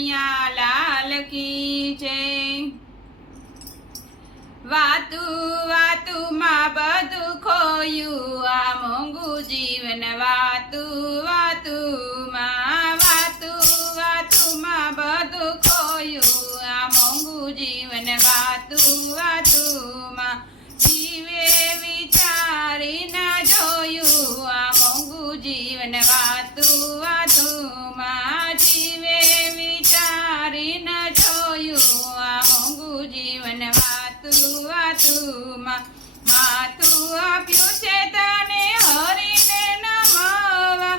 કનૈયા લાલ કી જય વાતુ માં બધું ખોયું. આ મોંઘું જીવન વાતુ વાતુમાં, વાતુ માં બધું ખોયું. આ મોંઘું જીવન વાતુ વાતુમાં જીવે વિચારી ના જોયું. આ મોંઘું જીવન વાતુ વાતુમાં માથું આપ્યું છે તને હરીને નમવા.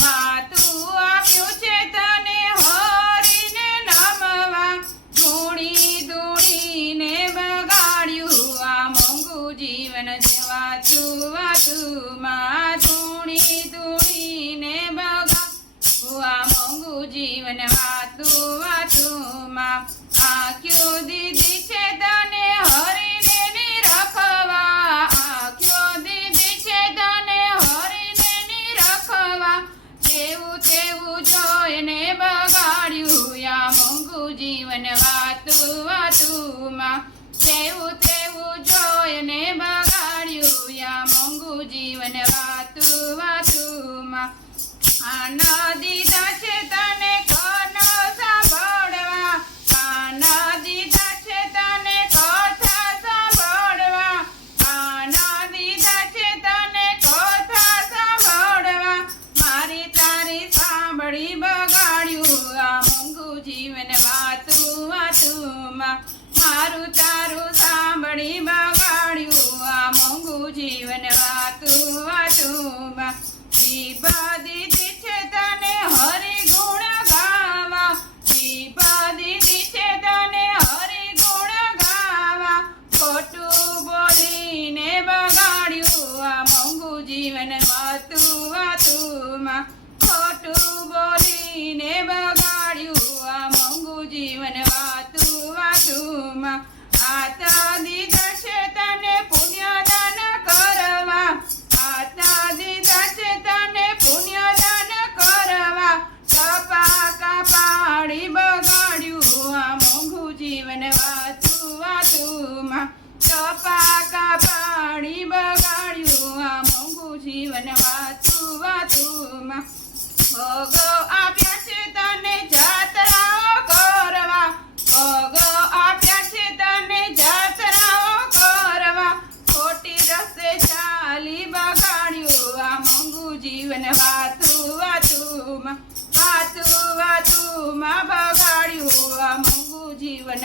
માથું આપ્યું છે તને હરીને નમવા. ધૂણી, ધૂણીને બગાડ્યું આ મોંઘું જીવન વાતું ધૂણી, ધૂણીને બગાડ્યું આ મોંઘું વાતું દીધી જીવન વાતું વાતુમાં તેવું તેવું જોઈને બગાડ્યું યા મોંઘું જીવન વાતું વાતુમાં. આના દીધા છે મારું તારું સાંભળી બગાડ્યું, આ મોંઘું જીવન વાતું વાતું દીધી છે તને હરિ ગુણ ગાવા. દીધી છે તને હરે ગુણ ગાવા. ખોટું બોલીને બગાડ્યું, આ મોંઘું જીવન વાતું વાતુમાં. ખોટું કપાકા પાડી બગાડ્યું. આ જીવન વાતું આપ્યા છે તને કરવા. ખોટી રસ્તે ચાલી બગાડ્યું. આ મોંઘું જીવન વાતું વાતુમાં. વાતું વાતુમાં બગાડ્યું. આ મોંઘું જીવન